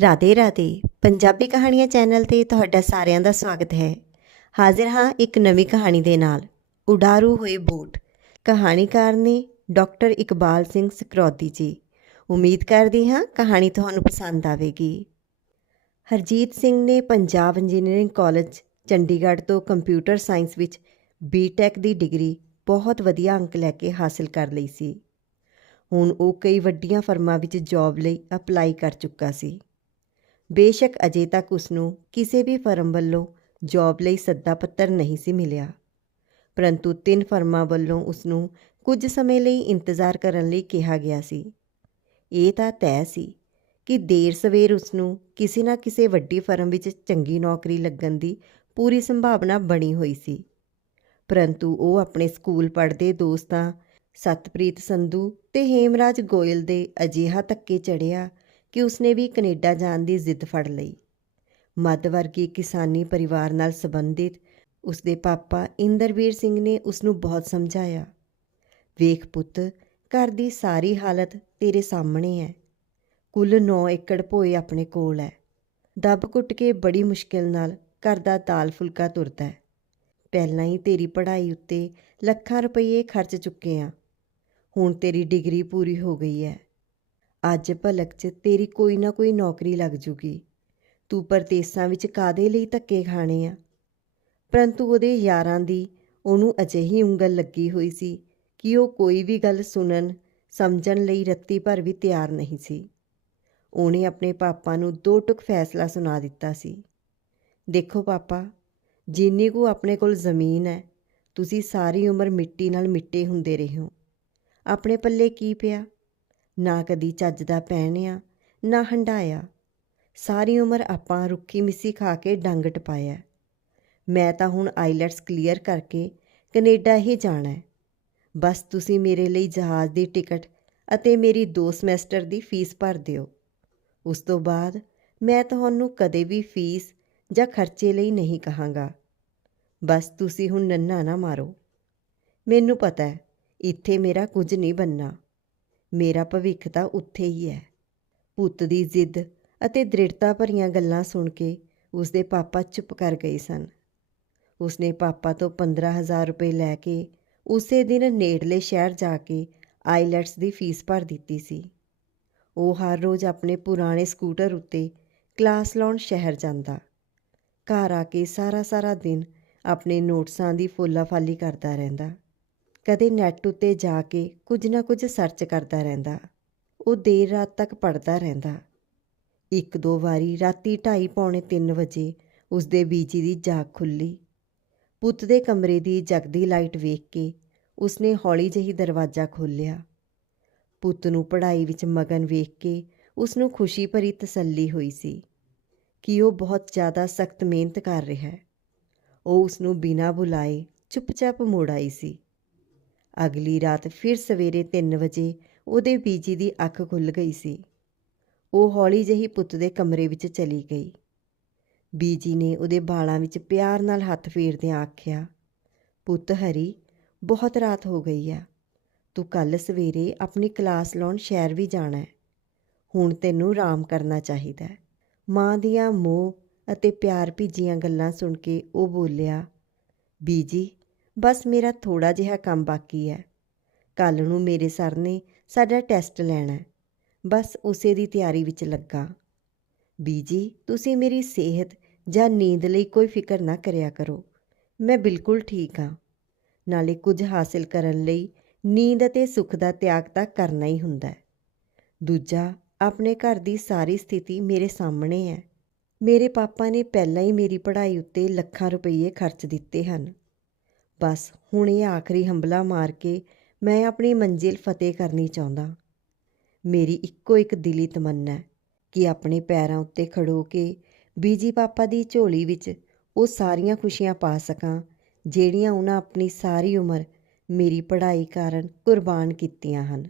ਰਾਧੇ ਰਾਧੇ, ਪੰਜਾਬੀ ਕਹਾਣੀਆਂ ਚੈਨਲ ਤੇ ਤੁਹਾਡਾ ਸਾਰਿਆਂ ਦਾ ਸਵਾਗਤ ਹੈ। ਹਾਜ਼ਰ ਹਾਂ ਇੱਕ ਨਵੀਂ ਕਹਾਣੀ ਦੇ ਨਾਲ। ਉਡਾਰੂ ਹੋਏ ਬੋਟ। ਕਹਾਣੀਕਾਰ ਨੇ ਡਾਕਟਰ ਇਕਬਾਲ ਸਿੰਘ ਸਕਰੋਦੀ ਜੀ। ਉਮੀਦ ਕਰਦੀ ਹਾਂ ਕਹਾਣੀ ਤੁਹਾਨੂੰ ਪਸੰਦ ਆਵੇਗੀ। ਹਰਜੀਤ ਸਿੰਘ ਨੇ ਪੰਜਾਬ ਇੰਜੀਨੀਅਰਿੰਗ ਕਾਲਜ, ਚੰਡੀਗੜ੍ਹ ਤੋਂ ਕੰਪਿਊਟਰ ਸਾਇੰਸ ਵਿੱਚ ਬੀਟੈਕ ਦੀ ਡਿਗਰੀ ਬਹੁਤ ਵਧੀਆ ਅੰਕ ਲੈ ਕੇ ਹਾਸਲ ਕਰ ਲਈ ਸੀ। ਹੁਣ ਉਹ ਕਈ ਵੱਡੀਆਂ ਫਰਮਾਂ ਵਿੱਚ ਜੌਬ ਲਈ ਅਪਲਾਈ ਕਰ ਚੁੱਕਾ ਸੀ। ਬੇਸ਼ੱਕ ਅਜੇ ਤੱਕ ਉਸ ਨੂੰ ਕਿਸੇ ਵੀ ਫਰਮ ਵੱਲੋਂ ਜੌਬ ਲਈ ਸੱਦਾ ਪੱਤਰ ਨਹੀਂ ਸੀ ਮਿਲਿਆ। ਪਰੰਤੂ ਤਿੰਨ ਫਰਮਾਂ ਵੱਲੋਂ ਉਸ ਨੂੰ ਕੁਝ ਸਮੇਂ ਲਈ ਇੰਤਜ਼ਾਰ ਕਰਨ ਲਈ ਕਿਹਾ ਗਿਆ ਸੀ। ਇਹ ਤਾਂ ਤੈਅ ਸੀ ਕਿ ਦੇਰ ਸਵੇਰ ਉਸ ਨੂੰ ਕਿਸੇ ਨਾ ਕਿਸੇ ਵੱਡੀ ਫਰਮ ਵਿੱਚ ਚੰਗੀ ਨੌਕਰੀ ਲੱਗਣ ਦੀ ਪੂਰੀ ਸੰਭਾਵਨਾ ਬਣੀ ਹੋਈ ਸੀ। ਪਰੰਤੂ ਉਹ ਆਪਣੇ ਸਕੂਲ ਪੜ੍ਹਦੇ ਦੋਸਤਾਂ ਸਤਪ੍ਰੀਤ ਸੰਧੂ ਤੇ ਹੇਮਰਾਜ ਗੋਇਲ ਦੇ ਅਜਿਹਾ ਧੱਕੇ ਚੜਿਆ ਕਿ ਉਸਨੇ ਵੀ ਕੈਨੇਡਾ ਜਾਣ ਦੀ ਜ਼ਿੱਦ ਫੜ ਲਈ। ਮੱਧ ਵਰਗੀ ਕਿਸਾਨੀ ਪਰਿਵਾਰ ਨਾਲ ਸੰਬੰਧਿਤ ਉਸਦੇ ਪਾਪਾ ਇੰਦਰਵੀਰ ਸਿੰਘ ਨੇ ਉਸ ਨੂੰ ਬਹੁਤ ਸਮਝਾਇਆ। ਵੇਖ ਪੁੱਤ, ਘਰ ਦੀ ਸਾਰੀ ਹਾਲਤ ਤੇਰੇ ਸਾਹਮਣੇ ਹੈ। ਕੁੱਲ 9 ਏਕੜ ਭੋਏ ਆਪਣੇ ਕੋਲ ਹੈ। ਦੱਬ ਕੁੱਟ ਕੇ ਬੜੀ ਮੁਸ਼ਕਿਲ ਨਾਲ ਘਰ ਦਾ ਦਾਲ ਫੁਲਕਾ ਤੁਰਦਾ ਹੈ। ਪਹਿਲਾਂ ਹੀ ਤੇਰੀ ਪੜ੍ਹਾਈ ਉੱਤੇ ਲੱਖਾਂ ਰੁਪਏ ਖਰਚ ਚੁੱਕੇ ਆ। ਹੁਣ ਤੇਰੀ ਡਿਗਰੀ ਪੂਰੀ ਹੋ ਗਈ ਹੈ। ਅੱਜ ਭਲਕ 'ਚ ਤੇਰੀ ਕੋਈ ਨਾ ਕੋਈ ਨੌਕਰੀ ਲੱਗ ਜੂਗੀ। ਤੂੰ ਪਰਦੇਸਾਂ ਵਿੱਚ ਕਾਦੇ ਲਈ ਧੱਕੇ ਖਾਣੇ ਆ? ਪਰੰਤੂ ਉਹਦੇ ਯਾਰਾਂ ਦੀ ਉਹਨੂੰ ਅਜਿਹੀ ਉਂਗਲ ਲੱਗੀ ਹੋਈ ਸੀ ਕਿ ਉਹ ਕੋਈ ਵੀ ਗੱਲ ਸੁਣਨ, ਸਮਝਣ ਲਈ ਰੱਤੀ ਭਰ ਵੀ ਤਿਆਰ ਨਹੀਂ ਸੀ। ਉਹਨੇ ਆਪਣੇ ਪਾਪਾ ਨੂੰ ਦੋ ਟੁਕ ਫੈਸਲਾ ਸੁਣਾ ਦਿੱਤਾ ਸੀ। ਦੇਖੋ ਪਾਪਾ, ਜਿੰਨੀ ਕੁ ਆਪਣੇ ਕੋਲ ਜ਼ਮੀਨ ਹੈ, ਤੁਸੀਂ ਸਾਰੀ ਉਮਰ ਮਿੱਟੀ ਨਾਲ ਮਿੱਟੇ ਹੁੰਦੇ ਰਹੇ ਹੋ। ਆਪਣੇ ਪੱਲੇ ਕੀ ਪਿਆ? ਨਾ ਕਦੀ ਚੱਜ ਦਾ ਪਹਿਨਿਆ ਨਾ ਹੰਡਾਇਆ ਸਾਰੀ ਉਮਰ ਆਪਾਂ ਰੁੱਖੀ ਮਿੱਸੀ ਖਾ ਕੇ ਡੰਗ ਟਪਾਇਆ। ਮੈਂ ਤਾਂ ਹੁਣ ਆਈਲੈਟਸ ਕਲੀਅਰ ਕਰਕੇ ਕੈਨੇਡਾ ਹੀ ਜਾਣਾ ਹੈ। ਬਸ ਤੁਸੀਂ ਮੇਰੇ ਲਈ ਜਹਾਜ਼ ਦੀ ਟਿਕਟ ਅਤੇ ਮੇਰੀ ਦੋ ਸਮੈਸਟਰ ਦੀ ਫੀਸ ਭਰ ਦਿਓ। ਉਸ ਤੋਂ ਬਾਅਦ ਮੈਂ ਤੁਹਾਨੂੰ ਕਦੇ ਵੀ ਫੀਸ ਜਾਂ ਖਰਚੇ ਲਈ ਨਹੀਂ ਕਹਾਂਗਾ। ਬਸ ਤੁਸੀਂ ਹੁਣ ਨੰਨਾ ਨਾ ਮਾਰੋ। ਮੈਨੂੰ ਪਤਾ ਹੈ, ਇੱਥੇ ਮੇਰਾ ਕੁਝ ਨਹੀਂ ਬੰਨਾ। ਮੇਰਾ ਭਵਿੱਖ ਤਾਂ ਉੱਥੇ ਹੀ ਹੈ। ਪੁੱਤ ਦੀ ਜ਼ਿੱਦ ਅਤੇ ਦ੍ਰਿੜਤਾ ਭਰੀਆਂ ਗੱਲਾਂ ਸੁਣ ਕੇ ਉਸਦੇ ਪਾਪਾ ਚੁੱਪ ਕਰ ਗਏ ਸਨ। ਉਸਨੇ ਪਾਪਾ ਤੋਂ 15000 ਰੁਪਏ ਲੈ ਕੇ ਉਸੇ ਦਿਨ ਨੇੜਲੇ ਸ਼ਹਿਰ ਜਾ ਕੇ ਆਈਲੈਟਸ ਦੀ ਫੀਸ ਭਰ ਦਿੱਤੀ ਸੀ। ਉਹ ਹਰ ਰੋਜ਼ ਆਪਣੇ ਪੁਰਾਣੇ ਸਕੂਟਰ ਉੱਤੇ ਕਲਾਸ ਲਾਉਣ ਸ਼ਹਿਰ ਜਾਂਦਾ। ਘਰ ਆ ਕੇ ਸਾਰਾ ਸਾਰਾ ਦਿਨ ਆਪਣੇ ਨੋਟਸਾਂ ਦੀ ਫੋਲਾ ਫਾਲੀ ਕਰਦਾ ਰਹਿੰਦਾ। ਕਦੇ ਨੈੱਟ ਉੱਤੇ ਜਾ ਕੇ ਕੁਝ ਨਾ ਕੁਝ ਸਰਚ ਕਰਦਾ ਰਹਿੰਦਾ। ਉਹ ਦੇਰ ਰਾਤ ਤੱਕ ਪੜਦਾ ਰਹਿੰਦਾ। ਇੱਕ ਦੋ ਵਾਰੀ ਰਾਤੀ 2:30 ਪੌਣੇ 3 ਵਜੇ ਉਸਦੇ ਬੀਜੀ ਦੀ ਜਾਗ ਖੁੱਲੀ ਪੁੱਤ ਦੇ ਕਮਰੇ ਦੀ ਜਗਦੀ ਲਾਈਟ ਵੇਖ ਕੇ ਉਸਨੇ ਹੌਲੀ ਜਿਹੀ ਦਰਵਾਜ਼ਾ ਖੋਲ੍ਹਿਆ। ਪੁੱਤ ਨੂੰ ਪੜ੍ਹਾਈ ਵਿੱਚ ਮਗਨ ਵੇਖ ਕੇ ਉਸ ਨੂੰ ਖੁਸ਼ੀ ਭਰੀ ਤਸੱਲੀ ਹੋਈ ਸੀ ਕਿ ਉਹ ਬਹੁਤ ਜ਼ਿਆਦਾ ਸਖਤ ਮਿਹਨਤ ਕਰ ਰਿਹਾ ਹੈ। ਉਹ ਉਸ ਨੂੰ ਬਿਨਾਂ ਬੁਲਾਏ ਚੁੱਪਚਾਪ ਮੋੜ ਆਈ ਸੀ। ਅਗਲੀ ਰਾਤ ਫਿਰ ਸਵੇਰੇ 3 ਵਜੇ ਉਹਦੇ ਬੀਜੀ ਦੀ ਅੱਖ ਖੁੱਲ ਗਈ ਸੀ। ਉਹ ਹੌਲੀ ਜਿਹੀ ਪੁੱਤ ਦੇ ਕਮਰੇ ਵਿੱਚ ਚਲੀ ਗਈ। ਬੀਜੀ ਨੇ ਉਹਦੇ ਬਾਲਾਂ ਵਿੱਚ ਪਿਆਰ ਨਾਲ ਹੱਥ ਫੇਰਦਿਆਂ ਆਖਿਆ, ਪੁੱਤ ਹਰੀ, ਬਹੁਤ ਰਾਤ ਹੋ ਗਈ ਆ। ਤੂੰ ਕੱਲ ਸਵੇਰੇ ਆਪਣੀ ਕਲਾਸ ਲਾਉਣ ਸ਼ਹਿਰ ਵੀ ਜਾਣਾ ਹੈ। ਹੁਣ ਤੈਨੂੰ ਆਰਾਮ ਕਰਨਾ ਚਾਹੀਦਾ ਹੈ। ਮਾਂ ਦੀਆਂ ਮੋਹ ਅਤੇ ਪਿਆਰ ਭੀਜੀਆਂ ਗੱਲਾਂ ਸੁਣ ਕੇ ਉਹ ਬੋਲਿਆ, ਬੀਜੀ ਬਸ ਮੇਰਾ ਥੋੜਾ ਜਿਹਾ ਕੰਮ ਬਾਕੀ ਹੈ। ਕੱਲ ਨੂੰ ਮੇਰੇ ਸਰ ਨੇ ਸਾਡਾ ਟੈਸਟ ਲੈਣਾ ਬਸ ਉਸੇ ਦੀ ਤਿਆਰੀ ਵਿੱਚ ਲੱਗਾ। ਬੀਜੀ, ਤੁਸੀਂ ਮੇਰੀ ਸਿਹਤ ਜਾਂ ਨੀਂਦ ਲਈ ਕੋਈ ਫਿਕਰ ਨਾ ਕਰਿਆ ਕਰੋ। ਮੈਂ ਬਿਲਕੁਲ ਠੀਕ ਹਾਂ। ਨਾਲੇ ਕੁਝ ਹਾਸਿਲ ਕਰਨ ਲਈ ਨੀਂਦ ਅਤੇ ਸੁੱਖ ਦਾ ਤਿਆਗ ਤਾਂ ਕਰਨਾ ਹੀ ਹੁੰਦਾ ਹੈ। ਦੂਜਾ, ਆਪਣੇ ਘਰ ਦੀ ਸਾਰੀ ਸਥਿਤੀ ਮੇਰੇ ਸਾਹਮਣੇ ਹੈ। ਮੇਰੇ ਪਾਪਾ ਨੇ ਪਹਿਲਾਂ ਹੀ ਮੇਰੀ ਪੜ੍ਹਾਈ ਉੱਤੇ ਲੱਖਾਂ ਰੁਪਏ ਖਰਚ ਦਿੱਤੇ ਹਨ। ਬਸ ਹੁਣ ਇਹ ਆਖਰੀ ਹੰਬਲਾ ਮਾਰ ਕੇ ਮੈਂ ਆਪਣੀ ਮੰਜ਼ਿਲ ਫਤਿਹ ਕਰਨੀ ਚਾਹੁੰਦਾ। ਮੇਰੀ ਇੱਕੋ ਇੱਕ ਦਿਲੀ ਤਮੰਨਾ ਕਿ ਆਪਣੇ ਪੈਰਾਂ ਉੱਤੇ ਖੜੋ ਕੇ ਬੀਜੀ ਪਾਪਾ ਦੀ ਝੋਲੀ ਵਿੱਚ ਉਹ ਸਾਰੀਆਂ ਖੁਸ਼ੀਆਂ ਪਾ ਸਕਾਂ, ਜਿਹੜੀਆਂ ਉਹਨਾਂ ਆਪਣੀ ਸਾਰੀ ਉਮਰ ਮੇਰੀ ਪੜ੍ਹਾਈ ਕਾਰਨ ਕੁਰਬਾਨ ਕੀਤੀਆਂ ਹਨ।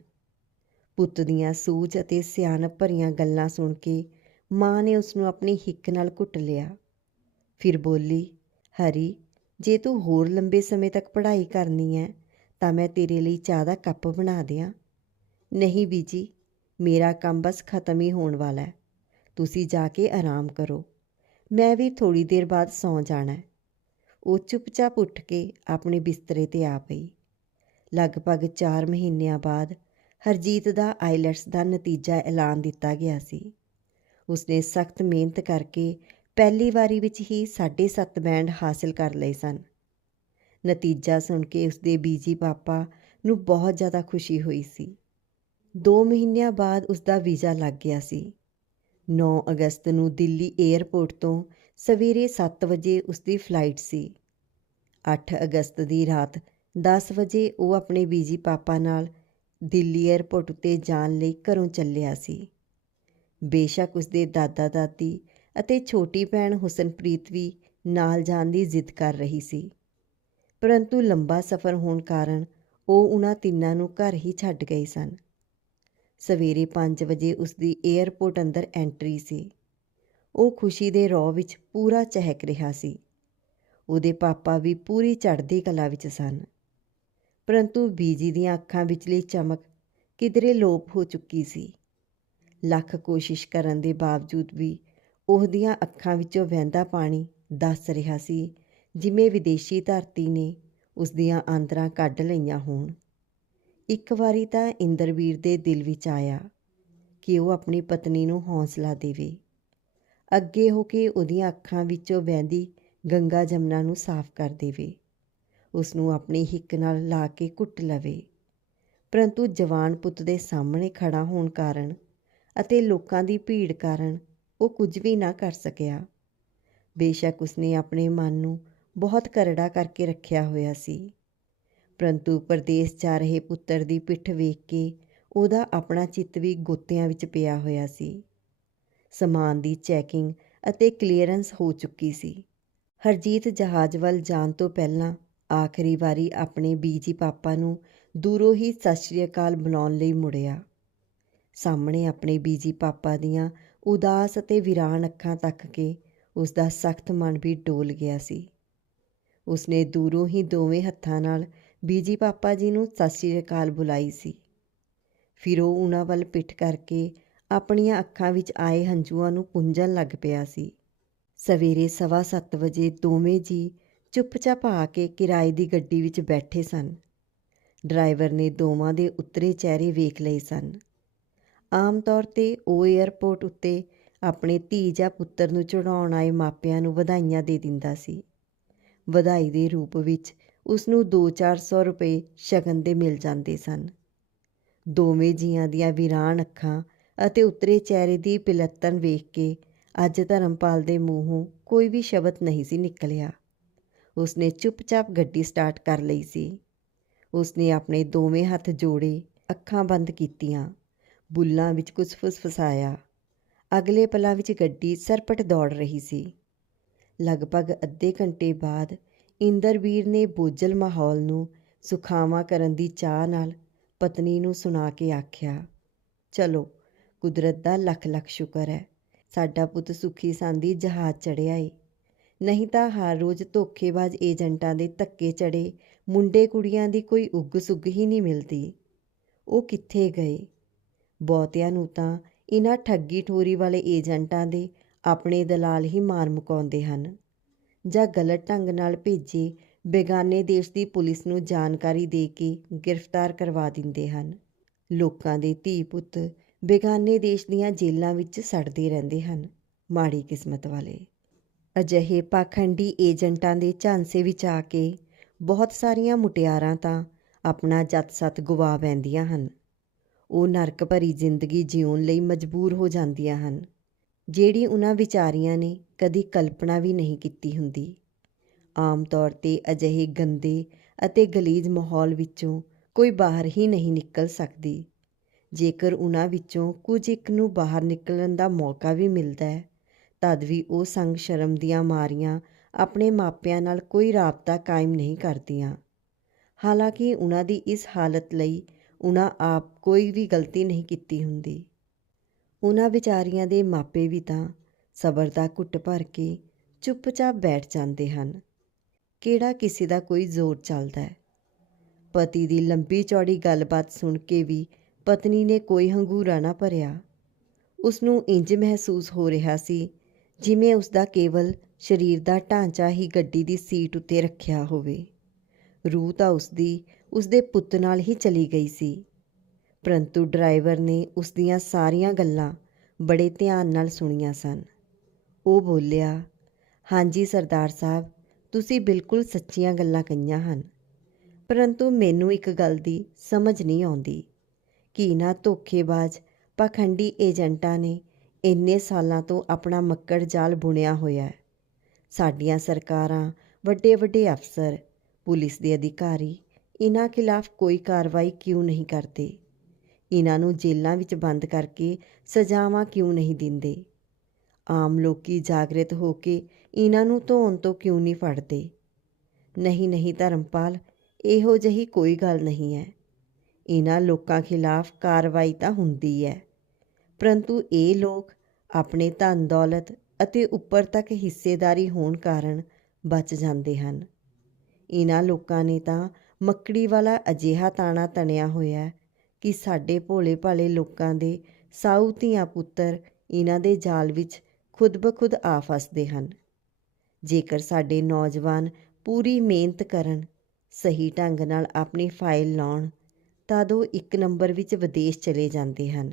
ਪੁੱਤ ਦੀਆਂ ਸੂਝ ਅਤੇ ਸਿਆਣਪ ਭਰੀਆਂ ਗੱਲਾਂ ਸੁਣ ਕੇ ਮਾਂ ਨੇ ਉਸ ਨੂੰ ਆਪਣੀ ਹਿੱਕ ਨਾਲ ਘੁੱਟ ਲਿਆ। ਫਿਰ ਬੋਲੀ, ਹਰੀ ਜੇ ਤੂੰ ਹੋਰ ਲੰਬੇ ਸਮੇਂ ਤੱਕ ਪੜ੍ਹਾਈ ਕਰਨੀ ਹੈ ਤਾਂ ਮੈਂ ਤੇਰੇ ਲਈ ਚਾਹ ਦਾ ਕੱਪ ਬਣਾ ਦਿਆਂ। ਨਹੀਂ ਬੀਜੀ, ਮੇਰਾ ਕੰਮ ਬਸ ਖਤਮ ਹੀ ਹੋਣ ਵਾਲਾ ਹੈ ਤੁਸੀਂ ਜਾ ਕੇ ਆਰਾਮ ਕਰੋ। ਮੈਂ ਵੀ ਥੋੜੀ ਦੇਰ ਬਾਅਦ ਸੌਂ ਜਾਣਾ ਹੈ। ਉਹ ਚੁੱਪਚਾਪ ਉੱਠ ਕੇ ਆਪਣੇ ਬਿਸਤਰੇ ਤੇ ਆ ਪਈ। ਲਗਭਗ 4 ਮਹੀਨਿਆਂ ਬਾਅਦ ਹਰਜੀਤ ਦਾ ਆਈਲੈਟਸ ਦਾ ਨਤੀਜਾ ਐਲਾਨ ਦਿੱਤਾ ਗਿਆ ਸੀ। ਉਸਨੇ ਸਖਤ ਮਿਹਨਤ ਕਰਕੇ ਪਹਿਲੀ ਵਾਰੀ ਵਿੱਚ ਹੀ 7.5 ਬੈਂਡ ਹਾਸਿਲ ਕਰ ਲਏ ਸਨ। ਨਤੀਜਾ ਸੁਣ ਕੇ ਉਸਦੇ ਬੀਜੀ ਪਾਪਾ ਨੂੰ ਬਹੁਤ ਜ਼ਿਆਦਾ ਖੁਸ਼ੀ ਹੋਈ ਸੀ। 2 ਮਹੀਨਿਆਂ ਬਾਅਦ ਉਸਦਾ ਵੀਜ਼ਾ ਲੱਗ ਗਿਆ ਸੀ। 9 ਅਗਸਤ ਨੂੰ ਦਿੱਲੀ 에ਅਰਪੋਰਟ ਤੋਂ ਸਵੇਰੇ 7 ਵਜੇ ਉਸਦੀ ਫਲਾਈਟ ਸੀ। 8 ਅਗਸਤ ਦੀ ਰਾਤ 10 ਵਜੇ ਉਹ ਆਪਣੇ ਬੀਜੀ ਪਾਪਾ ਨਾਲ ਦਿੱਲੀ 에ਅਰਪੋਰਟ ਉੱਤੇ ਜਾਣ ਲਈ ਘਰੋਂ ਚੱਲਿਆ ਸੀ। ਬੇਸ਼ੱਕ ਉਸਦੇ ਦਾਦਾ ਦਾਦੀ ਅਤੇ ਛੋਟੀ ਭੈਣ ਹੁਸਨਪ੍ਰੀਤ ਵੀ ਨਾਲ ਜਾਣ ਦੀ ਜ਼ਿੱਦ ਕਰ ਰਹੀ ਸੀ। ਪਰੰਤੂ ਲੰਬਾ ਸਫ਼ਰ ਹੋਣ ਕਾਰਨ ਉਹ ਉਹਨਾਂ ਤਿੰਨਾਂ ਨੂੰ ਘਰ ਹੀ ਛੱਡ ਗਏ ਸਨ। ਸਵੇਰੇ 5 ਵਜੇ ਉਸਦੀ 에ਅਰਪੋਰਟ ਅੰਦਰ ਐਂਟਰੀ ਸੀ। ਉਹ ਖੁਸ਼ੀ ਦੇ ਰੌ ਵਿੱਚ ਪੂਰਾ ਚਹਿਕ ਰਿਹਾ ਸੀ। ਉਹਦੇ ਪਾਪਾ ਵੀ ਪੂਰੀ ਚੜ੍ਹਦੀ ਕਲਾ ਵਿੱਚ ਸਨ। ਪਰੰਤੂ ਬੀਜੀ ਦੀਆਂ ਅੱਖਾਂ ਵਿਚਲੀ ਚਮਕ ਕਿਧਰੇ ਲੋਪ ਹੋ ਚੁੱਕੀ ਸੀ। ਲੱਖ ਕੋਸ਼ਿਸ਼ ਕਰਨ ਦੇ ਬਾਵਜੂਦ ਵੀ ਉਹਦੀਆਂ ਅੱਖਾਂ ਵਿੱਚੋਂ ਵਹਿੰਦਾ ਪਾਣੀ ਦੱਸ ਰਿਹਾ ਸੀ, ਜਿਵੇਂ ਵਿਦੇਸ਼ੀ ਧਰਤੀ ਨੇ ਉਸ ਦੀਆਂ ਆਂਦਰਾਂ ਕੱਢ ਲਈਆਂ ਹੋਣ। ਇੱਕ ਵਾਰੀ ਤਾਂ ਇੰਦਰਵੀਰ ਦੇ ਦਿਲ ਵਿੱਚ ਆਇਆ ਕਿ ਉਹ ਆਪਣੀ ਪਤਨੀ ਨੂੰ ਹੌਸਲਾ ਦੇਵੇ। ਅੱਗੇ ਹੋ ਕੇ ਉਹਦੀਆਂ ਅੱਖਾਂ ਵਿੱਚੋਂ ਵਹਿੰਦੀ ਗੰਗਾ ਜਮਨਾ ਨੂੰ ਸਾਫ਼ ਕਰ ਦੇਵੇ। ਉਸ ਨੂੰ ਆਪਣੀ ਹਿੱਕ ਨਾਲ ਲਾ ਕੇ ਕੁੱਟ ਲਵੇ। ਪਰੰਤੂ ਜਵਾਨ ਪੁੱਤ ਦੇ ਸਾਹਮਣੇ ਖੜਾ ਹੋਣ ਕਾਰਨ ਅਤੇ ਲੋਕਾਂ ਦੀ ਭੀੜ ਕਾਰਨ ਉਹ ਕੁਝ ਵੀ ਨਾ ਕਰ ਸਕਿਆ। ਬੇਸ਼ੱਕ ਉਸਨੇ ਆਪਣੇ ਮਨ ਨੂੰ ਬਹੁਤ ਕਰੜਾ ਕਰਕੇ ਰੱਖਿਆ ਹੋਇਆ ਸੀ। ਪਰੰਤੂ ਪਰਦੇਸ ਜਾ ਰਹੇ ਪੁੱਤਰ ਦੀ ਪਿੱਠ ਵੇਖ ਕੇ ਉਹਦਾ ਆਪਣਾ ਚਿੱਤ ਵੀ ਗੋਤਿਆਂ ਵਿੱਚ ਪਿਆ ਹੋਇਆ ਸੀ। ਸਮਾਨ ਦੀ ਚੈਕਿੰਗ ਅਤੇ ਕਲੀਅਰੈਂਸ ਹੋ ਚੁੱਕੀ ਸੀ। ਹਰਜੀਤ ਜਹਾਜ਼ ਵੱਲ ਜਾਣ ਤੋਂ ਪਹਿਲਾਂ ਆਖਰੀ ਵਾਰੀ ਆਪਣੇ ਬੀਜੀ ਪਾਪਾ ਨੂੰ ਦੂਰੋਂ ਹੀ ਸਤਿ ਸ਼੍ਰੀ ਅਕਾਲ ਬੁਲਾਉਣ ਲਈ ਮੁੜਿਆ। ਸਾਹਮਣੇ ਆਪਣੇ ਬੀਜੀ ਪਾਪਾ ਦੀਆਂ ਉਦਾਸ ਅਤੇ ਵੀਰਾਨ ਅੱਖਾਂ ਤੱਕ ਕੇ ਉਸ ਦਾ ਸਖਤ ਮਨ ਵੀ ਡੋਲ ਗਿਆ ਸੀ। ਉਸਨੇ ਦੂਰੋਂ ਹੀ ਦੋਵੇਂ ਹੱਥਾਂ ਨਾਲ ਬੀਜੀ ਪਾਪਾ ਜੀ ਨੂੰ ਸਤਿ ਸ਼੍ਰੀ ਅਕਾਲ ਬੁਲਾਈ ਸੀ। ਫਿਰ ਉਹ ਉਹਨਾਂ ਵੱਲ ਪਿੱਠ ਕਰਕੇ ਆਪਣੀਆਂ ਅੱਖਾਂ ਵਿੱਚ ਆਏ ਹੰਝੂਆਂ ਨੂੰ ਪੁੰਝਣ ਲੱਗ ਪਿਆ ਸੀ। ਸਵੇਰੇ ਸਵਾ ਸੱਤ ਵਜੇ ਦੋਵੇਂ ਜੀ ਚੁੱਪਚਾਪ ਆ ਕੇ ਕਿਰਾਏ ਦੀ ਗੱਡੀ ਵਿੱਚ ਬੈਠੇ ਸਨ। ਡਰਾਈਵਰ ਨੇ ਦੋਵਾਂ ਦੇ ਉਤਰੇ ਚਿਹਰੇ ਵੇਖ ਲਏ ਸਨ। ਆਮ ਤੌਰ ਤੇ ਉਹ 에ਅਰਪੋਰਟ ਉੱਤੇ ਆਪਣੇ ਧੀ ਜਾਂ ਪੁੱਤਰ ਨੂੰ ਚੜਾਉਣ ਆਏ ਮਾਪਿਆਂ ਨੂੰ ਵਧਾਈਆਂ ਦੇ ਦਿੰਦਾ ਸੀ। ਵਧਾਈ ਦੇ ਰੂਪ ਵਿੱਚ ਉਸ ਨੂੰ 2-400 ਰੁਪਏ ਸ਼ਗਨ ਦੇ ਮਿਲ ਜਾਂਦੇ ਸਨ। ਦੋਵੇਂ ਜੀਆਂ ਦੀਆਂ ਵੀਰਾਨ ਅੱਖਾਂ ਅਤੇ ਉਤਰੇ ਚਿਹਰੇ ਦੀ ਪਿਲੱਤਨ ਵੇਖ ਕੇ ਅੱਜ ਧਰਮਪਾਲ ਦੇ ਮੂੰਹੋਂ ਕੋਈ ਵੀ ਸ਼ਬਦ ਨਹੀਂ ਸੀ ਨਿਕਲਿਆ। ਉਸਨੇ ਚੁੱਪਚਾਪ ਗੱਡੀ ਸਟਾਰਟ ਕਰ ਲਈ ਸੀ। ਉਸਨੇ ਆਪਣੇ ਦੋਵੇਂ ਹੱਥ ਜੋੜੇ, ਅੱਖਾਂ ਬੰਦ ਕੀਤੀਆਂ। ਬੁੱਲਾਂ ਵਿੱਚ ਕੁਝ ਫੁਸਫੁਸਾਇਆ ਅਗਲੇ ਪਲਾਂ ਵਿੱਚ ਗੱਡੀ ਸਰਪਟ ਦੌੜ ਰਹੀ ਸੀ। ਲਗਭਗ ਅੱਧੇ ਘੰਟੇ ਬਾਅਦ ਇੰਦਰਵੀਰ ਨੇ ਬੋਝਲ ਮਾਹੌਲ ਨੂੰ ਸੁਖਾਵਾਂ ਕਰਨ ਦੀ ਚਾਹ ਨਾਲ ਪਤਨੀ ਨੂੰ ਸੁਣਾ ਕੇ ਆਖਿਆ, ਚਲੋ, ਕੁਦਰਤ ਦਾ ਲੱਖ ਲੱਖ ਸ਼ੁਕਰ ਹੈ, ਸਾਡਾ ਪੁੱਤ ਸੁਖੀ ਸਾਂਦੀ ਜਹਾਜ਼ ਚੜਿਆ ਏ। ਨਹੀਂ ਤਾਂ ਹਰ ਰੋਜ਼ ਧੋਖੇਬਾਜ਼ ਏਜੰਟਾਂ ਦੇ ਧੱਕੇ ਚੜੇ ਮੁੰਡੇ ਕੁੜੀਆਂ ਦੀ ਕੋਈ ਉੱਗ ਸੁੱਗ ਹੀ ਨਹੀਂ ਮਿਲਦੀ। ਉਹ ਕਿੱਥੇ ਗਏ? ਬਹੁਤਿਆਂ ਨੂੰ ਤਾਂ ਇਹਨਾਂ ਠੱਗੀ ਠੋਰੀ ਵਾਲੇ ਏਜੰਟਾਂ ਦੇ ਆਪਣੇ ਦਲਾਲ ਹੀ ਮਾਰ ਮੁਕਾਉਂਦੇ ਹਨ। ਜਾਂ ਗਲਤ ਢੰਗ ਨਾਲ ਭੇਜੇ ਬੇਗਾਨੇ ਦੇਸ਼ ਦੀ ਪੁਲਿਸ ਨੂੰ ਜਾਣਕਾਰੀ ਦੇ ਕੇ ਗ੍ਰਿਫਤਾਰ ਕਰਵਾ ਦਿੰਦੇ ਹਨ। ਲੋਕਾਂ ਦੇ ਧੀ ਪੁੱਤ ਬੇਗਾਨੇ ਦੇਸ਼ ਦੀਆਂ ਜੇਲ੍ਹਾਂ ਵਿੱਚ ਸੜਦੇ ਰਹਿੰਦੇ ਹਨ। ਮਾੜੀ ਕਿਸਮਤ ਵਾਲੇ। ਅਜਿਹੇ ਪਾਖੰਡੀ ਏਜੰਟਾਂ ਦੇ ਝਾਂਸੇ ਵਿੱਚ ਆ ਕੇ ਬਹੁਤ ਸਾਰੀਆਂ ਮੁਟਿਆਰਾਂ ਤਾਂ ਆਪਣਾ ਜੱਤ ਸੱਤ ਗਵਾ ਬੈਂਦੀਆਂ ਹਨ। ਉਹ ਨਰਕ ਭਰੀ ਜ਼ਿੰਦਗੀ ਜਿਉਣ ਲਈ ਮਜਬੂਰ ਹੋ ਜਾਂਦੀਆਂ ਹਨ, ਜਿਹੜੀ ਉਹਨਾਂ ਵਿਚਾਰੀਆਂ ਨੇ ਕਦੀ ਕਲਪਨਾ ਵੀ ਨਹੀਂ ਕੀਤੀ ਹੁੰਦੀ। ਆਮ ਤੌਰ ਤੇ ਅਜਿਹੇ ਗੰਦੇ ਅਤੇ ਗਲੀਜ਼ ਮਾਹੌਲ ਵਿੱਚੋਂ ਕੋਈ ਬਾਹਰ ਹੀ ਨਹੀਂ ਨਿਕਲ ਸਕਦੀ। ਜੇਕਰ ਉਹਨਾਂ ਵਿੱਚੋਂ ਕੁਝ ਇੱਕ ਨੂੰ ਬਾਹਰ ਨਿਕਲਣ ਦਾ ਮੌਕਾ ਵੀ ਮਿਲਦਾ ਹੈ, ਤਦ ਵੀ ਉਹ ਸੰਗ ਸ਼ਰਮ ਦੀਆਂ ਮਾਰੀਆਂ ਆਪਣੇ ਮਾਪਿਆਂ ਨਾਲ ਕੋਈ ਰਾਬਤਾ ਕਾਇਮ ਨਹੀਂ ਕਰਦੀਆਂ। ਹਾਲਾਂਕਿ ਉਹਨਾਂ ਦੀ ਇਸ ਹਾਲਤ ਲਈ ਉਹਨਾਂ ਆਪ ਕੋਈ ਵੀ ਗਲਤੀ ਨਹੀਂ ਕੀਤੀ ਹੁੰਦੀ। ਉਹਨਾਂ ਵਿਚਾਰੀਆਂ ਦੇ ਮਾਪੇ ਵੀ ਤਾਂ ਸਬਰ ਦਾ ਘੁੱਟ ਭਰ ਕੇ ਚੁੱਪਚਾਪ ਬੈਠ ਜਾਂਦੇ ਹਨ। ਕਿਹੜਾ ਕਿਸੇ ਦਾ ਕੋਈ ਜ਼ੋਰ ਚੱਲਦਾ ਹੈ? ਪਤੀ ਦੀ ਲੰਬੀ ਚੌੜੀ ਗੱਲਬਾਤ ਸੁਣ ਕੇ ਵੀ ਪਤਨੀ ਨੇ ਕੋਈ ਹੰਗੂਰਾ ਨਾ ਭਰਿਆ। ਉਸ ਨੂੰ ਇੰਜ ਮਹਿਸੂਸ ਹੋ ਰਿਹਾ ਸੀ ਜਿਵੇਂ ਉਸ ਦਾ ਕੇਵਲ ਸਰੀਰ ਦਾ ਢਾਂਚਾ ਹੀ ਗੱਡੀ ਦੀ ਸੀਟ ਉੱਤੇ ਰੱਖਿਆ ਹੋਵੇ। ਰੂਹ ਤਾਂ ਉਸ ਦੀ ਉਸ ਦੇ ਪੁੱਤ ਨਾਲ ਹੀ ਚਲੀ ਗਈ ਸੀ। ਪਰੰਤੂ ਡਰਾਈਵਰ ਨੇ ਉਸ ਦੀਆਂ ਸਾਰੀਆਂ ਗੱਲਾਂ ਬੜੇ ਧਿਆਨ ਨਾਲ ਸੁਣੀਆਂ ਸਨ। ਉਹ ਬੋਲਿਆ, ਹਾਂਜੀ ਸਰਦਾਰ ਸਾਹਿਬ, ਤੁਸੀਂ ਬਿਲਕੁਲ ਸੱਚੀਆਂ ਗੱਲਾਂ ਕਹੀਆਂ ਹਨ। ਪਰੰਤੂ ਮੈਨੂੰ ਇੱਕ ਗੱਲ ਦੀ ਸਮਝ ਨਹੀਂ ਆਉਂਦੀ। ਕਿ ਇਹਨਾਂ ਧੋਖੇਬਾਜ਼ ਪਖੰਡੀ ਏਜੰਟਾਂ ਨੇ ਇੰਨੇ ਸਾਲਾਂ ਤੋਂ ਆਪਣਾ ਮੱਕੜ ਜਾਲ ਬੁਣਿਆ ਹੋਇਆ ਹੈ। ਸਾਡੀਆਂ ਸਰਕਾਰਾਂ ਵੱਡੇ ਵੱਡੇ ਅਫਸਰ, ਪੁਲਿਸ ਦੇ ਅਧਿਕਾਰੀ ਇਹਨਾਂ ਖਿਲਾਫ ਕੋਈ ਕਾਰਵਾਈ ਕਿਉਂ ਨਹੀਂ ਕਰਦੇ? ਇਹਨਾਂ ਨੂੰ ਜੇਲ੍ਹਾਂ ਵਿੱਚ ਬੰਦ ਕਰਕੇ ਸਜ਼ਾਵਾਂ ਕਿਉਂ ਨਹੀਂ ਦਿੰਦੇ? ਆਮ ਲੋਕੀ ਜਾਗਰਿਤ ਹੋ ਕੇ ਇਹਨਾਂ ਨੂੰ ਧੋਣ ਤੋਂ ਕਿਉਂ ਨਹੀਂ ਫੜਦੇ? ਨਹੀਂ ਨਹੀਂ ਧਰਮਪਾਲ, ਇਹੋ ਜਿਹੀ ਕੋਈ ਗੱਲ ਨਹੀਂ ਹੈ। ਇਹਨਾਂ ਲੋਕਾਂ ਖਿਲਾਫ ਕਾਰਵਾਈ ਤਾਂ ਹੁੰਦੀ ਹੈ। ਪਰੰਤੂ ਇਹ ਲੋਕ ਆਪਣੇ ਧਨ ਦੌਲਤ ਅਤੇ ਉੱਪਰ ਤੱਕ ਹਿੱਸੇਦਾਰੀ ਹੋਣ ਕਾਰਨ ਬਚ ਜਾਂਦੇ ਹਨ। ਇਹਨਾਂ ਲੋਕਾਂ ਨੇ ਤਾਂ ਮੱਕੜੀ ਵਾਲਾ ਅਜਿਹਾ ਤਾਣਾ ਤਣਿਆ ਹੋਇਆ ਕਿ ਸਾਡੇ ਭੋਲੇ ਭਾਲੇ ਲੋਕਾਂ ਦੇ ਸਾਊ ਧੀਆਂ ਪੁੱਤਰ ਇਹਨਾਂ ਦੇ ਜਾਲ ਵਿੱਚ ਖੁਦ ਬਖੁਦ ਆ ਫਸਦੇ ਹਨ। ਜੇਕਰ ਸਾਡੇ ਨੌਜਵਾਨ ਪੂਰੀ ਮਿਹਨਤ ਕਰਨ, ਸਹੀ ਢੰਗ ਨਾਲ ਆਪਣੀ ਫਾਈਲ ਲਾਉਣ, ਤਦ ਉਹ ਇੱਕ ਨੰਬਰ ਵਿੱਚ ਵਿਦੇਸ਼ ਚਲੇ ਜਾਂਦੇ ਹਨ।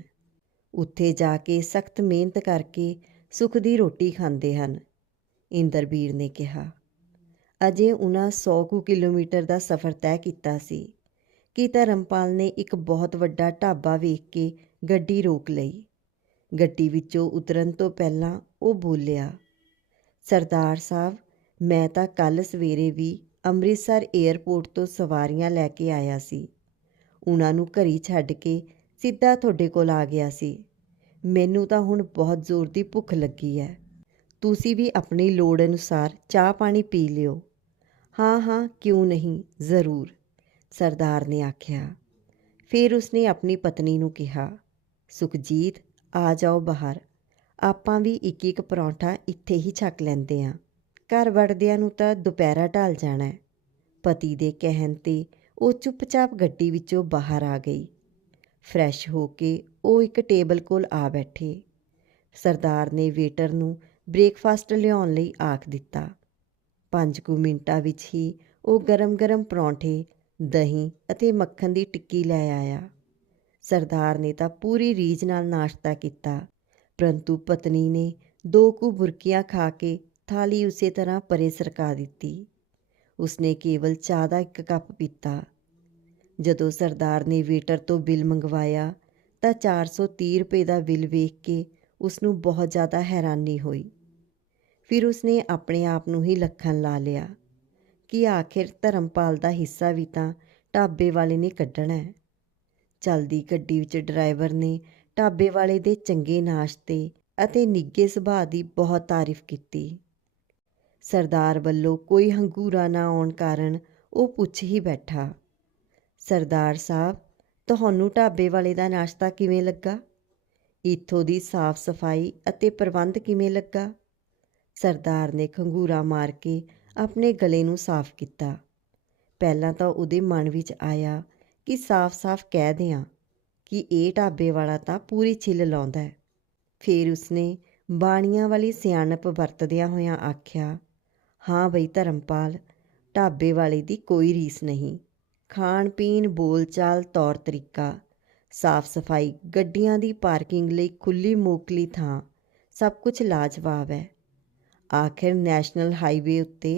ਉੱਥੇ ਜਾ ਕੇ ਸਖਤ ਮਿਹਨਤ ਕਰਕੇ ਸੁੱਖ ਦੀ ਰੋਟੀ ਖਾਂਦੇ ਹਨ, ਇੰਦਰਬੀਰ ਨੇ ਕਿਹਾ। ਅਜੇ ਉਹਨਾਂ 100 ਕੁ ਕਿਲੋਮੀਟਰ ਦਾ ਸਫ਼ਰ ਤੈਅ ਕੀਤਾ ਸੀ। ਕਿ ਧਰਮਪਾਲ ਨੇ ਇੱਕ ਬਹੁਤ ਵੱਡਾ ਢਾਬਾ ਵੇਖ ਕੇ ਗੱਡੀ ਰੋਕ ਲਈ। ਗੱਡੀ ਵਿੱਚੋਂ ਉਤਰਨ ਤੋਂ ਪਹਿਲਾਂ ਉਹ ਬੋਲਿਆ, ਸਰਦਾਰ ਸਾਹਿਬ, ਮੈਂ ਤਾਂ ਕੱਲ ਸਵੇਰੇ ਵੀ ਅੰਮ੍ਰਿਤਸਰ ਏਅਰਪੋਰਟ ਤੋਂ ਸਵਾਰੀਆਂ ਲੈ ਕੇ ਆਇਆ ਸੀ। ਉਹਨਾਂ ਨੂੰ ਘਰੀ ਛੱਡ ਕੇ ਸਿੱਧਾ ਤੁਹਾਡੇ ਕੋਲ ਆ ਗਿਆ ਸੀ। ਮੈਨੂੰ ਤਾਂ ਹੁਣ ਬਹੁਤ ਜ਼ੋਰ ਦੀ ਭੁੱਖ ਲੱਗੀ ਹੈ। ਤੁਸੀਂ ਵੀ ਆਪਣੀ ਲੋੜ ਅਨੁਸਾਰ ਚਾਹ ਪਾਣੀ ਪੀ ਲਿਓ। ਹਾਂ ਹਾਂ, ਕਿਉਂ ਨਹੀਂ? ਜ਼ਰੂਰ, ਸਰਦਾਰ ਨੇ ਆਖਿਆ। ਫਿਰ ਉਸਨੇ ਆਪਣੀ ਪਤਨੀ ਨੂੰ ਕਿਹਾ, ਸੁਖਜੀਤ, ਆ ਜਾਓ ਬਾਹਰ। ਆਪਾਂ ਵੀ ਇੱਕ ਇੱਕ ਪਰੌਂਠਾ ਇੱਥੇ ਹੀ ਛਕ ਲੈਂਦੇ ਆਂ। ਘਰ ਵੜਦਿਆਂ ਨੂੰ ਤਾਂ ਦੁਪਹਿਰਾ ਢਲ ਜਾਣਾ ਹੈ। ਪਤੀ ਦੇ ਕਹਿਣ ਤੇ ਉਹ ਚੁੱਪਚਾਪ ਗੱਡੀ ਵਿੱਚੋਂ ਬਾਹਰ ਆ ਗਈ। ਫਰੈਸ਼ ਹੋ ਕੇ ਉਹ ਇੱਕ ਟੇਬਲ ਕੋਲ ਆ ਬੈਠੇ। ਸਰਦਾਰ ਨੇ ਵੇਟਰ ਨੂੰ ਬ੍ਰੇਕਫਾਸਟ ਲਿਆਉਣ ਲਈ ਆਖ ਦਿੱਤਾ। ਪੰਜ ਕੁ ਮਿੰਟਾਂ ਵਿੱਚ ਹੀ ਉਹ ਗਰਮ-ਗਰਮ ਪਰੌਂਠੇ, ਦਹੀਂ ਅਤੇ ਮੱਖਣ ਦੀ ਟਿੱਕੀ ਲੈ ਆਇਆ। ਸਰਦਾਰ ਨੇ ਤਾਂ ਪੂਰੀ ਰੀਝ ਨਾਲ ਨਾਸ਼ਤਾ ਕੀਤਾ। ਪਰੰਤੂ ਪਤਨੀ ਨੇ ਦੋ ਕੁ ਬੁਰਕੀਆਂ ਖਾ ਕੇ ਥਾਲੀ ਉਸੇ ਤਰ੍ਹਾਂ ਪਰੇ ਸਰਕਾ ਦਿੱਤੀ। ਉਸਨੇ ਕੇਵਲ ਚਾਹ ਦਾ ਇੱਕ ਕੱਪ ਪੀਤਾ। ਜਦੋਂ ਸਰਦਾਰ ਨੇ ਵੇਟਰ ਤੋਂ ਬਿੱਲ ਮੰਗਵਾਇਆ, ਤਾਂ 430 ਰੁਪਏ ਦਾ ਬਿੱਲ ਵੇਖ ਕੇ ਉਸ ਨੂੰ ਬਹੁਤ ਜ਼ਿਆਦਾ ਹੈਰਾਨੀ ਹੋਈ। ਫਿਰ ਉਸਨੇ ਆਪਣੇ ਆਪ ਨੂੰ ਹੀ ਲੱਖਣ ਲਾ ਲਿਆ ਕਿ ਆਖਿਰ ਧਰਮਪਾਲ ਦਾ ਹਿੱਸਾ ਵੀ ਤਾਂ ਢਾਬੇ ਵਾਲੇ ਨੇ ਕੱਢਣਾ ਹੈ। ਚਲਦੀ ਗੱਡੀ ਵਿੱਚ ਡਰਾਈਵਰ ਨੇ ਢਾਬੇ ਵਾਲੇ ਦੇ ਚੰਗੇ ਨਾਸ਼ਤੇ ਅਤੇ ਨਿੱਘੇ ਸੁਭਾਅ ਦੀ ਬਹੁਤ ਤਾਰੀਫ ਕੀਤੀ। ਸਰਦਾਰ ਵੱਲੋਂ ਕੋਈ ਹੰਗੂਰਾ ਨਾ ਆਉਣ ਕਾਰਨ ਉਹ ਪੁੱਛ ਹੀ ਬੈਠਾ, ਸਰਦਾਰ ਸਾਹਿਬ, ਤੁਹਾਨੂੰ ਢਾਬੇ ਵਾਲੇ ਦਾ ਨਾਸ਼ਤਾ ਕਿਵੇਂ ਲੱਗਾ? ਇੱਥੋਂ ਦੀ ਸਾਫ਼ ਸਫ਼ਾਈ ਅਤੇ ਪ੍ਰਬੰਧ ਕਿਵੇਂ ਲੱਗਾ? ਸਰਦਾਰ ਨੇ ਖੰਗੂਰਾ ਮਾਰ ਕੇ ਆਪਣੇ ਗਲੇ ਨੂੰ ਸਾਫ਼ ਕੀਤਾ। ਪਹਿਲਾਂ ਤਾਂ ਉਹਦੇ ਮਨ ਵਿੱਚ ਆਇਆ ਕਿ ਸਾਫ਼-ਸਾਫ਼ ਕਹਿ ਦਿਆਂ ਕਿ ਇਹ ਢਾਬੇ ਵਾਲਾ ਤਾਂ ਪੂਰੀ ਛਿੱਲ ਲਾਉਂਦਾ ਹੈ। ਫਿਰ ਉਸਨੇ ਬਾਣੀਆਂ ਵਾਲੀ ਸਿਆਣਪ ਵਰਤਦਿਆਂ ਹੋਇਆਂ ਆਖਿਆ, ਹਾਂ ਬਈ ਧਰਮਪਾਲ, ਢਾਬੇ ਵਾਲੇ ਦੀ ਕੋਈ ਰੀਸ ਨਹੀਂ। ਖਾਣ ਪੀਣ, ਬੋਲਚਾਲ, ਤੌਰ ਤਰੀਕਾ, ਸਾਫ਼ ਸਫ਼ਾਈ, ਗੱਡੀਆਂ ਦੀ ਪਾਰਕਿੰਗ ਲਈ ਖੁੱਲੀ ਮੋਕਲੀ ਥਾਂ, ਸਭ ਕੁਝ ਲਾਜਵਾਬ ਹੈ। ਆਖਿਰ ਨੈਸ਼ਨਲ ਹਾਈਵੇ ਉੱਤੇ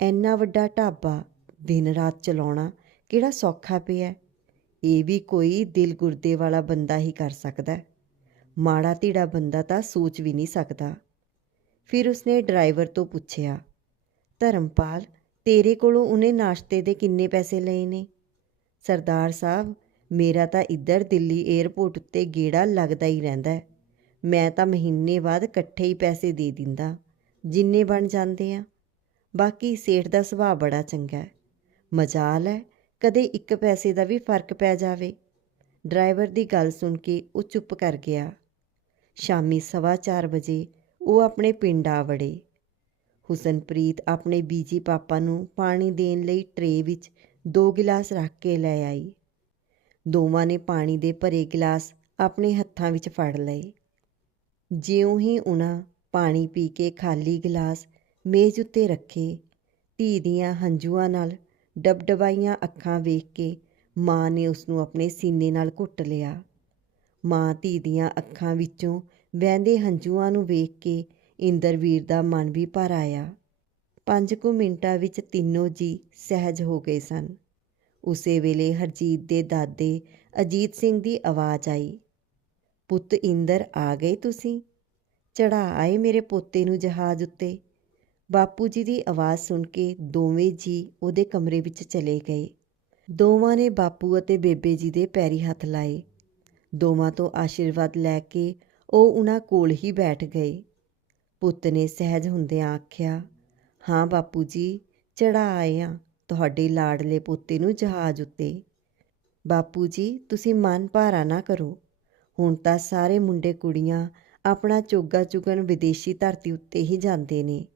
ਇੰਨਾ ਵੱਡਾ ਢਾਬਾ ਦਿਨ ਰਾਤ ਚਲਾਉਣਾ ਕਿਹੜਾ ਸੌਖਾ ਪਿਆ ਇਹ ਵੀ ਕੋਈ ਦਿਲ ਗੁਰਦੇ ਵਾਲਾ ਬੰਦਾ ਹੀ ਕਰ ਸਕਦਾ ਮਾੜਾ ਧੀੜਾ ਬੰਦਾ ਤਾਂ ਸੋਚ ਵੀ ਨਹੀਂ ਸਕਦਾ। ਫਿਰ ਉਸਨੇ ਡਰਾਈਵਰ ਤੋਂ ਪੁੱਛਿਆ, ਧਰਮਪਾਲ, ਤੇਰੇ ਕੋਲੋਂ ਉਹਨੇ ਨਾਸ਼ਤੇ ਦੇ ਕਿੰਨੇ ਪੈਸੇ ਲਏ ਨੇ? ਸਰਦਾਰ ਸਾਹਿਬ, ਮੇਰਾ ਤਾਂ ਇੱਧਰ ਦਿੱਲੀ ਏਅਰਪੋਰਟ ਉੱਤੇ ਗੇੜਾ ਲੱਗਦਾ ਹੀ ਰਹਿੰਦਾ ਮੈਂ ਤਾਂ ਮਹੀਨੇ ਬਾਅਦ ਇਕੱਠੇ ਹੀ ਪੈਸੇ ਦੇ ਦਿੰਦਾ। ਜਿੰਨੇ ਬਣ ਜਾਂਦੇ ਆ। ਬਾਕੀ ਸੇਠ ਦਾ ਸੁਭਾਅ ਬੜਾ ਚੰਗਾ ਹੈ। ਮਜਾਲ ਹੈ, ਕਦੇ ਇੱਕ ਪੈਸੇ ਦਾ ਵੀ ਫ਼ਰਕ ਪੈ ਜਾਵੇ। ਡਰਾਈਵਰ ਦੀ ਗੱਲ ਸੁਣ ਕੇ ਉਹ ਚੁੱਪ ਕਰ ਗਿਆ। ਸ਼ਾਮੀ ਸਵਾ ਚਾਰ ਵਜੇ ਉਹ ਆਪਣੇ ਪਿੰਡ ਆ ਵੜੇ। ਹੁਸਨਪ੍ਰੀਤ ਆਪਣੇ ਬੀਜੀ ਪਾਪਾ ਨੂੰ ਪਾਣੀ ਦੇਣ ਲਈ ਟਰੇ ਵਿੱਚ ਦੋ ਗਿਲਾਸ ਰੱਖ ਕੇ ਲੈ ਆਈ। ਦੋਵਾਂ ਨੇ ਪਾਣੀ ਦੇ ਭਰੇ ਗਿਲਾਸ ਆਪਣੇ ਹੱਥਾਂ ਵਿੱਚ ਫੜ ਲਏ। ਜਿਉਂ ਹੀ ਉਹਨਾਂ ਪਾਣੀ ਪੀ ਕੇ ਖਾਲੀ ਗਲਾਸ ਮੇਜ਼ ਉੱਤੇ ਰੱਖੇ। ਧੀ ਦੀਆਂ ਹੰਝੂਆਂ ਨਾਲ ਡਬਡਬਾਈਆਂ ਅੱਖਾਂ ਵੇਖ ਕੇ ਮਾਂ ਨੇ ਉਸ ਨੂੰ ਆਪਣੇ ਸੀਨੇ ਨਾਲ ਘੁੱਟ ਲਿਆ। ਮਾਂ ਧੀ ਦੀਆਂ ਅੱਖਾਂ ਵਿੱਚੋਂ ਵਹਿੰਦੇ ਹੰਝੂਆਂ ਨੂੰ ਵੇਖ ਕੇ ਇੰਦਰਵੀਰ ਦਾ ਮਨ ਵੀ ਭਰ ਆਇਆ। ਪੰਜ ਕੁ ਮਿੰਟਾਂ ਵਿੱਚ ਤਿੰਨੋਂ ਜੀ ਸਹਿਜ ਹੋ ਗਏ ਸਨ। ਉਸੇ ਵੇਲੇ ਹਰਜੀਤ ਦੇ ਦਾਦੇ ਅਜੀਤ ਸਿੰਘ ਦੀ ਆਵਾਜ਼ ਆਈ, ਪੁੱਤ ਇੰਦਰ ਆ ਗਏ ਤੁਸੀਂ? ਚੜਾ ਆਏ ਮੇਰੇ ਪੋਤੇ ਨੂੰ ਜਹਾਜ਼ ਉੱਤੇ। ਬਾਪੂ ਜੀ ਦੀ ਆਵਾਜ਼ ਸੁਣ ਕੇ ਦੋਵੇਂ ਜੀ ਉਹਦੇ ਕਮਰੇ ਵਿੱਚ ਚਲੇ ਗਏ। ਦੋਵਾਂ ਨੇ ਬਾਪੂ ਅਤੇ ਬੇਬੇ ਜੀ ਦੇ ਪੈਰੀ ਹੱਥ ਲਾਏ। ਦੋਵਾਂ ਤੋਂ ਆਸ਼ੀਰਵਾਦ ਲੈ ਕੇ ਉਹ ਉਹਨਾਂ ਕੋਲ ਹੀ ਬੈਠ ਗਏ। ਪੁੱਤ ਨੇ ਸਹਿਜ ਹੁੰਦਿਆਂ ਆਖਿਆ, ਹਾਂ ਬਾਪੂ ਜੀ ਚੜਾ ਆਏ ਆ ਤੁਹਾਡੇ ਲਾਡਲੇ ਪੋਤੇ ਨੂੰ ਜਹਾਜ਼ ਉੱਤੇ। ਬਾਪੂ ਜੀ, ਤੁਸੀਂ ਮਨ ਭਾਰਾ ਨਾ ਕਰੋ। ਹੁਣ ਤਾਂ ਸਾਰੇ ਮੁੰਡੇ ਕੁੜੀਆਂ ਆਪਣਾ ਚੋਗਾ ਚੁਗਣ ਵਿਦੇਸ਼ੀ ਧਰਤੀ ਉੱਤੇ ਹੀ ਜਾਂਦੇ ਨੇ।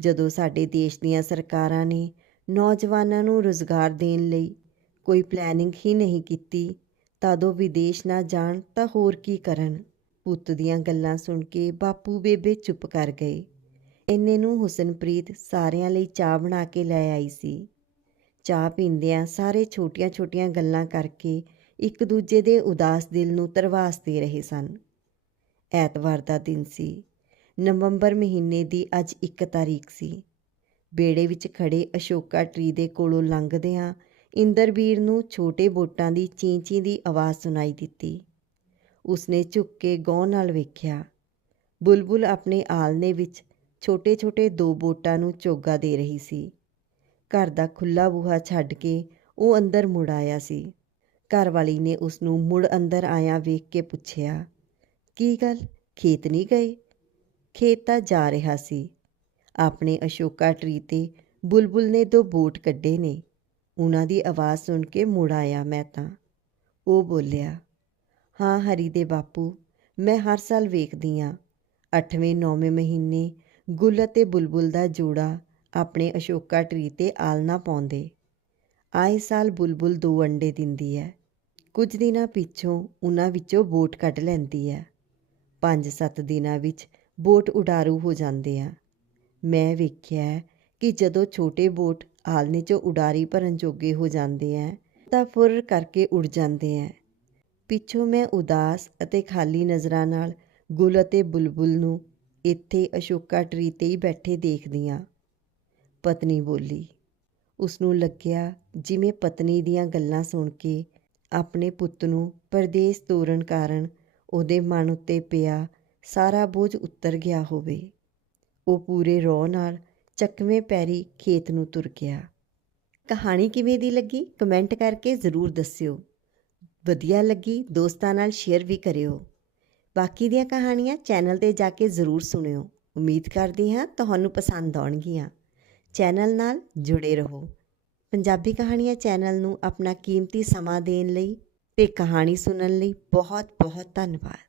ਜਦੋਂ ਸਾਡੇ ਦੇਸ਼ ਦੀਆਂ ਸਰਕਾਰਾਂ ਨੇ ਨੌਜਵਾਨਾਂ ਨੂੰ ਰੁਜ਼ਗਾਰ ਦੇਣ ਲਈ ਕੋਈ ਪਲੈਨਿੰਗ ਹੀ ਨਹੀਂ ਕੀਤੀ, ਤਦੋਂ ਵਿਦੇਸ਼ ਨਾ ਜਾਣ ਤਾਂ ਹੋਰ ਕੀ ਕਰਨ? ਪੁੱਤ ਦੀਆਂ ਗੱਲਾਂ ਸੁਣ ਕੇ ਬਾਪੂ ਬੇਬੇ ਚੁੱਪ ਕਰ ਗਏ। ਇੰਨੇ ਨੂੰ ਹੁਸਨਪ੍ਰੀਤ ਸਾਰਿਆਂ ਲਈ ਚਾਹ ਬਣਾ ਕੇ ਲੈ ਆਈ ਸੀ। ਚਾਹ ਪੀਂਦਿਆਂ ਸਾਰੇ ਛੋਟੀਆਂ-ਛੋਟੀਆਂ ਗੱਲਾਂ ਕਰਕੇ ਇੱਕ ਦੂਜੇ ਦੇ ਉਦਾਸ ਦਿਲ ਨੂੰ ਤਰਵਾਸ ਦੇ ਰਹੇ ਸਨ। ਐਤਵਾਰ ਦਾ ਦਿਨ ਸੀ। ਨਵੰਬਰ ਮਹੀਨੇ ਦੀ ਅੱਜ 1 ਤਾਰੀਖ ਸੀ। ਬੇੜੇ ਵਿੱਚ ਖੜੇ ਅਸ਼ੋਕਾ ਟਰੀ ਦੇ ਕੋਲੋਂ ਲੰਘਦਿਆਂ ਇੰਦਰਵੀਰ ਨੂੰ ਛੋਟੇ ਬੋਟਾਂ ਦੀ ਚੀਂ-ਚੀਂ ਦੀ ਆਵਾਜ਼ ਸੁਣਾਈ ਦਿੱਤੀ। ਉਸਨੇ ਝੁੱਕ ਕੇ ਗੌਂ ਨਾਲ ਵੇਖਿਆ। ਬੁਲਬੁਲ ਆਪਣੇ ਆਲਣੇ ਵਿੱਚ ਛੋਟੇ-ਛੋਟੇ ਦੋ ਬੋਟਾਂ ਨੂੰ ਚੋਗਾ ਦੇ ਰਹੀ ਸੀ। ਘਰ ਦਾ ਖੁੱਲਾ ਬੂਹਾ ਛੱਡ ਕੇ ਉਹ ਅੰਦਰ ਮੁੜ ਆਇਆ ਸੀ। ਘਰ ਵਾਲੀ ਨੇ ਉਸ ਨੂੰ ਮੁੜ ਅੰਦਰ ਆਇਆ ਵੇਖ ਕੇ ਪੁੱਛਿਆ ਕੀ ਗੱਲ? ਖੇਤ ਨਹੀਂ ਗਏ? ਖੇਤ ਤਾਂ ਜਾ ਰਿਹਾ ਸੀ। ਆਪਣੇ ਅਸ਼ੋਕਾ ਟਰੀ ਤੇ ਬੁਲਬੁਲ ਨੇ ਦੋ ਬੋਟ ਕੱਢੇ ਨੇ। ਉਹਨਾਂ ਦੀ ਆਵਾਜ਼ ਸੁਣ ਕੇ ਮੁੜ ਆਇਆ ਮੈਂ ਤਾਂ। ਉਹ ਬੋਲਿਆ, ਹਾਂ ਹਰੀ ਦੇ ਬਾਪੂ, ਮੈਂ ਹਰ ਸਾਲ ਵੇਖਦੀ ਆ 8ਵੇਂ 9ਵੇਂ ਮਹੀਨੇ ਗੁੱਲ ਅਤੇ ਬੁਲਬੁਲ ਦਾ ਜੋੜਾ ਆਪਣੇ ਅਸ਼ੋਕਾ ਟਰੀ ਤੇ ਆਲਣਾ ਪਾਉਂਦੇ। ਆਏ ਸਾਲ ਬੁਲਬੁਲ ਦੋ ਅੰਡੇ ਦਿੰਦੀ ਹੈ। ਕੁਝ ਦਿਨਾਂ ਪਿੱਛੋਂ ਉਹਨਾਂ ਵਿੱਚੋਂ ਬੋਟ ਕੱਢ ਲੈਂਦੀ ਹੈ। 5-7 ਦਿਨਾਂ ਵਿੱਚ ਬੋਟ ਉਡਾਰੂ ਹੋ ਜਾਂਦੇ ਆ। ਮੈਂ ਵੇਖਿਆ ਕਿ ਜਦੋਂ ਛੋਟੇ ਬੋਟ ਆਲਣੇ 'ਚੋਂ ਉਡਾਰੀ ਭਰਨ ਜੋਗੇ ਹੋ ਜਾਂਦੇ ਆ, ਤਾਂ ਫੁਰ ਕਰਕੇ ਉੱਡ ਜਾਂਦੇ ਆ। ਪਿੱਛੋਂ ਮੈਂ ਉਦਾਸ ਅਤੇ ਖਾਲੀ ਨਜ਼ਰਾਂ ਨਾਲ ਗੁਲ ਅਤੇ ਬੁਲਬੁਲ ਨੂੰ ਇੱਥੇ ਅਸ਼ੋਕਾ ਟਰੀ ਤੇ ਹੀ ਬੈਠੇ ਦੇਖਦੀ ਹਾਂ ਪਤਨੀ ਬੋਲੀ ਉਸ ਨੂੰ ਲੱਗਿਆ ਜਿਵੇਂ ਪਤਨੀ ਦੀਆਂ ਗੱਲਾਂ ਸੁਣ ਕੇ ਆਪਣੇ ਪੁੱਤ ਨੂੰ ਪਰਦੇਸ ਤੋਰਨ ਕਾਰਨ ਉਹਦੇ ਮਨ ਉੱਤੇ ਪਿਆ ਸਾਰਾ ਬੋਝ ਉਤਰ ਗਿਆ ਹੋਵੇ। ਉਹ ਪੂਰੇ ਰੋਹ ਨਾਲ ਚੱਕਵੇਂ ਪੈਰੀ ਖੇਤ ਨੂੰ ਤੁਰ ਗਿਆ। ਕਹਾਣੀ ਕਿਵੇਂ ਦੀ ਲੱਗੀ? ਕਮੈਂਟ ਕਰਕੇ ਜ਼ਰੂਰ ਦੱਸਿਓ। ਵਧੀਆ ਲੱਗੀ ਦੋਸਤਾਂ ਨਾਲ ਸ਼ੇਅਰ ਵੀ ਕਰਿਓ। ਬਾਕੀ ਦੀਆਂ ਕਹਾਣੀਆਂ ਚੈਨਲ ਤੇ ਜਾ ਕੇ ਜ਼ਰੂਰ ਸੁਣਿਓ। ਉਮੀਦ ਕਰਦੀ ਹਾਂ ਤੁਹਾਨੂੰ ਪਸੰਦ ਆਉਣਗੀਆਂ। ਚੈਨਲ ਨਾਲ ਜੁੜੇ ਰਹੋ। ਪੰਜਾਬੀ ਕਹਾਣੀਆਂ ਚੈਨਲ ਨੂੰ ਆਪਣਾ ਕੀਮਤੀ ਸਮਾਂ ਦੇਣ ਲਈ ਤੇ ਕਹਾਣੀ ਸੁਣਨ ਲਈ ਬਹੁਤ ਬਹੁਤ ਧੰਨਵਾਦ।